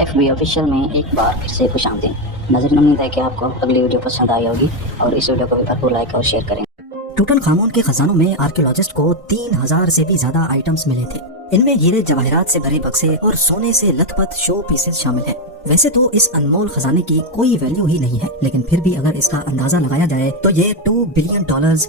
F B official میں ایک بار پھر سے خوش آمدید ناظرین، امید ہے کہ آپ کو اگلی ویڈیو پسند آئی ہوگی اور اس ویڈیو کو بھی بھرپور لائک اور شیئر کریں۔ ٹوٹن خامون کے خزانوں میں آرکیولوجسٹ کو 3000 سے بھی زیادہ آئٹمز ملے تھے۔ ان میں ہیرے جواہرات سے بھرے بکسے اور سونے سے لت پت شو پیسز شامل ہیں۔ ویسے تو اس انمول خزانے کی کوئی ویلیو ہی نہیں ہے، لیکن پھر بھی اگر اس کا اندازہ لگایا جائے تو یہ $2 بلین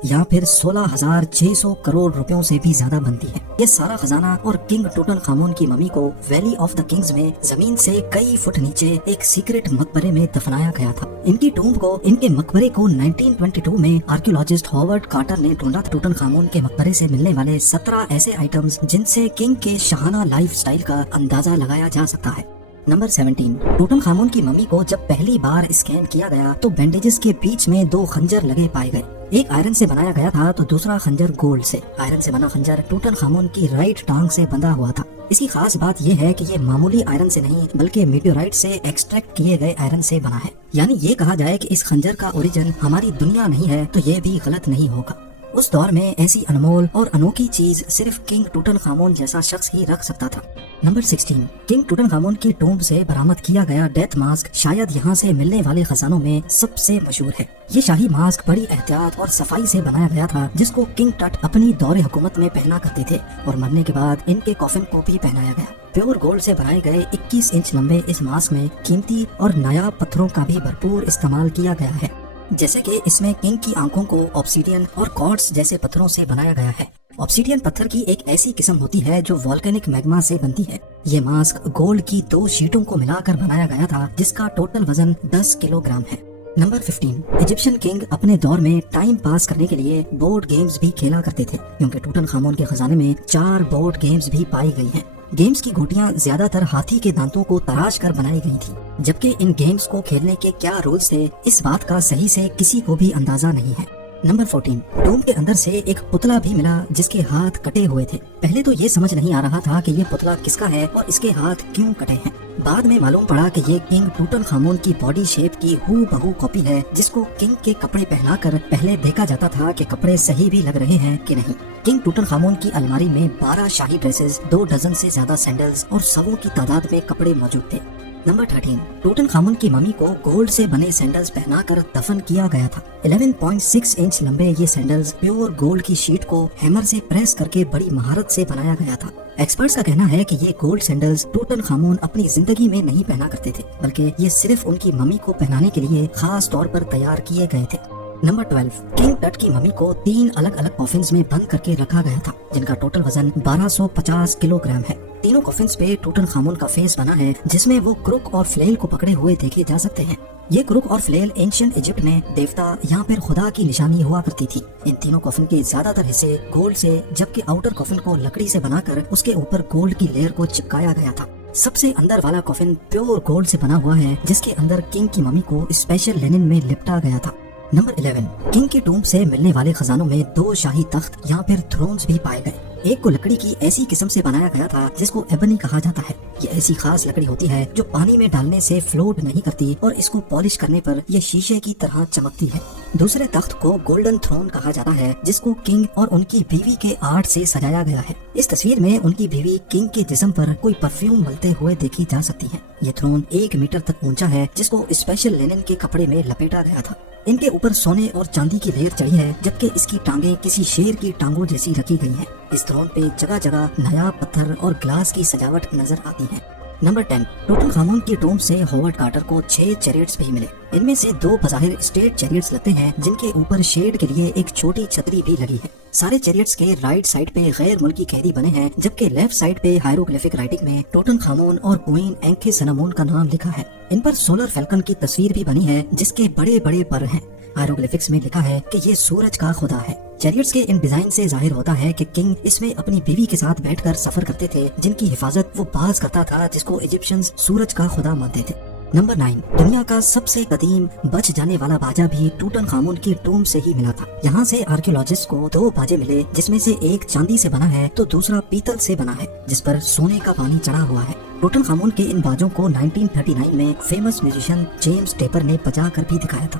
یا پھر 16,600 کروڑ روپیوں سے بھی زیادہ بنتی ہے۔ یہ سارا خزانہ اور کنگ ٹوٹن خامون کی ممی کو ویلی آف دا کنگز میں زمین سے کئی فٹ نیچے ایک سیکرٹ مقبرے میں دفنایا گیا تھا۔ ان کی ٹومب کو، ان کے مقبرے کو 1922 میں آرکیولوجسٹ ہاورڈ کارٹر نے ڈھونڈا۔ ٹوٹن خامون کے مقبرے سے ملنے والے 17 ایسے آئٹمز جن سے کنگ کے شاہانہ لائف سٹائل کا اندازہ لگایا جا سکتا ہے۔ نمبر 17، ٹوٹن خامون کی ممی کو جب پہلی بار اسکین کیا گیا تو بینڈیجز کے بیچ میں 2 خنجر لگے پائے گئے۔ ایک آئرن سے بنایا گیا تھا تو دوسرا خنجر گولڈ سے۔ آئرن سے بنا خنجر ٹوٹن خامون کی رائٹ ٹانگ سے بندھا ہوا تھا۔ اس کی خاص بات یہ ہے کہ یہ معمولی آئرن سے نہیں بلکہ میٹیورائٹ سے ایکسٹریکٹ کیے گئے آئرن سے بنا ہے۔ یعنی یہ کہا جائے کہ اس خنجر کا اوریجن ہماری دنیا نہیں ہے تو یہ بھی غلط نہیں ہوگا۔ اس دور میں ایسی انمول اور انوکھی چیز صرف کنگ ٹوٹن خامون جیسا شخص ہی رکھ سکتا تھا۔ نمبر 16، کنگ ٹوٹن خامون کی ٹومب سے برآمد کیا گیا ڈیتھ ماسک شاید یہاں سے ملنے والے خزانوں میں سب سے مشہور ہے۔ یہ شاہی ماسک بڑی احتیاط اور صفائی سے بنایا گیا تھا، جس کو کنگ ٹٹ اپنی دور حکومت میں پہنا کرتے تھے، اور مرنے کے بعد ان کے کافن کو بھی پہنایا گیا۔ پیور گولڈ سے بنائے گئے 21 انچ لمبے اس ماسک میں قیمتی اور نایاب پتھروں کا بھی بھرپور استعمال کیا گیا ہے، جیسے کہ اس میں کنگ کی آنکھوں کو آبسیڈین اور کوارٹز جیسے پتھروں سے بنایا گیا ہے۔ آبسیڈین پتھر کی ایک ایسی قسم ہوتی ہے جو والکینک میگما سے بنتی ہے۔ یہ ماسک گولڈ کی 2 شیٹوں کو ملا کر بنایا گیا تھا، جس کا ٹوٹل وزن 10 کلو گرام ہے۔ نمبر 15، ایجپشن کنگ اپنے دور میں ٹائم پاس کرنے کے لیے بورڈ گیمز بھی کھیلا کرتے تھے، کیونکہ ٹوٹن خامون کے خزانے میں 4 بورڈ گیمز بھی پائی گئی ہیں۔ گیمز کی گوٹیاں زیادہ تر ہاتھی کے دانتوں کو تراش کر بنائی گئی تھی، جبکہ ان گیمز کو کھیلنے کے کیا رولز تھے اس بات کا صحیح سے کسی کو بھی اندازہ نہیں ہے۔ نمبر 14، ٹوم کے اندر سے ایک پتلا بھی ملا جس کے ہاتھ کٹے ہوئے تھے۔ پہلے تو یہ سمجھ نہیں آ رہا تھا کہ یہ پتلا کس کا ہے اور اس کے ہاتھ کیوں کٹے ہیں۔ بعد میں معلوم پڑا کہ یہ کنگ ٹوٹن خامون کی باڈی شیپ کی ہو بہو کاپی ہے، جس کو کنگ کے کپڑے پہنا کر پہلے دیکھا جاتا تھا کہ کپڑے صحیح بھی لگ رہے ہیں کہ نہیں۔ کنگ ٹوٹن خامون کی الماری میں 12 شاہی ڈریسز، 2 ڈزن سے زیادہ سینڈلز اور سووں کی تعداد میں کپڑے موجود تھے۔ نمبر 13، ٹوٹن خامون کی ممی کو گولڈ سے بنے سینڈلز پہنا کر دفن کیا گیا تھا۔ 11.6 انچ لمبے یہ سینڈلز پیور گولڈ کی شیٹ کو ہیمر سے پریس کر کے بڑی مہارت سے بنایا گیا تھا۔ ایکسپرٹس کا کہنا ہے کہ یہ گولڈ سینڈلز ٹوٹن خامون اپنی زندگی میں نہیں پہنا کرتے تھے، بلکہ یہ صرف ان کی ممی کو پہنانے کے لیے خاص طور پر تیار کیے گئے تھے۔ نمبر 12، کنگ ٹٹ کی ممی کو 3 الگ الگ کافنز میں بند کر کے رکھا گیا تھا، جن کا ٹوٹل وزن 1250 کلو گرام ہے۔ تینوں کافنز پہ ٹوٹن خامون کا فیس بنا ہے، جس میں وہ کروک اور فلیل کو پکڑے ہوئے دیکھے جا سکتے ہیں۔ یہ کروک اور فلیل اینشنٹ ایجپٹ میں دیوتا یا پھر خدا کی نشانی ہوا کرتی تھی۔ ان تینوں کافن کے زیادہ تر حصے گولڈ سے، جبکہ آؤٹر کافن کو لکڑی سے بنا کر اس کے اوپر گولڈ کی لیئر کو چپکایا گیا تھا۔ سب سے اندر والا کافن پیور گولڈ سے بنا ہوا ہے، جس کے اندر کنگ کی ممی کو اسپیشل لینن میں لپٹا گیا تھا۔ نمبر 11، کنگ کی ٹومب سے ملنے والے خزانوں میں 2 شاہی تخت یا پھر تھرونز بھی پائے گئے۔ ایک کو لکڑی کی ایسی قسم سے بنایا گیا تھا جس کو ایبنی کہا جاتا ہے۔ یہ ایسی خاص لکڑی ہوتی ہے جو پانی میں ڈالنے سے فلوٹ نہیں کرتی اور اس کو پالش کرنے پر یہ شیشے کی طرح چمکتی ہے۔ دوسرے تخت کو گولڈن تھرون کہا جاتا ہے، جس کو کنگ اور ان کی بیوی کے آرٹ سے سجایا گیا ہے۔ اس تصویر میں ان کی بیوی کنگ کے جسم پر کوئی پرفیوم ملتے ہوئے دیکھی جا سکتی ہے۔ یہ تھرون 1 میٹر تک اونچا ہے، جس کو اسپیشل لینن کے کپڑے میں لپیٹا گیا تھا۔ ان کے اوپر سونے اور چاندی کی لیئر چڑھی ہے، جبکہ اس کی ٹانگیں کسی شیر کی ٹانگوں جیسی رکھی گئی ہیں۔ اس تھرون پہ جگہ جگہ نایاب پتھر اور گلاس کی سجاوٹ نظر آتی ہے۔ نمبر 10، ٹوٹن خامون کی ٹومب سے ہاورڈ کارٹر کو 6 چیریٹس بھی ملے۔ ان میں سے 2 بظاہر اسٹیٹ چیریٹس لگتے ہیں، جن کے اوپر شیڈ کے لیے ایک چھوٹی چھتری بھی لگی ہے۔ سارے چیریٹس کے رائٹ سائڈ پہ غیر ملکی قیدی بنے ہیں، جبکہ لیفٹ سائڈ پہ ہائیروگلیفک رائٹنگ میں ٹوٹن خامون اور کوئین اینکھے سنمون کا نام لکھا ہے۔ ان پر سولر فیلکن کی تصویر بھی بنی ہے، جس کے بڑے بڑے پر ہیں۔ ہائیروگلیفکس میں لکھا ہے کہ یہ سورج کا خدا ہے۔ چیریٹس کے ان ڈیزائن سے ظاہر ہوتا ہے کہ کنگ اس میں اپنی بیوی کے ساتھ بیٹھ کر سفر کرتے تھے، جن کی حفاظت وہ باز کرتا تھا، جس کو ایجپشنز سورج کا خدا مانتے تھے۔ نمبر 9، دنیا کا سب سے قدیم بچ جانے والا باجا بھی ٹوٹن خامون کی ٹومب سے ہی ملا تھا۔ یہاں سے آرکیولوجسٹ کو 2 باجے ملے، جس میں سے ایک چاندی سے بنا ہے تو دوسرا پیتل سے بنا ہے، جس پر سونے کا پانی چڑھا ہوا ہے۔ ٹوٹن خامون کے ان باجوں کو 1939 میں فیمس میوزیشین جیمز ٹیپر نے بجا کر بھی دکھایا تھا۔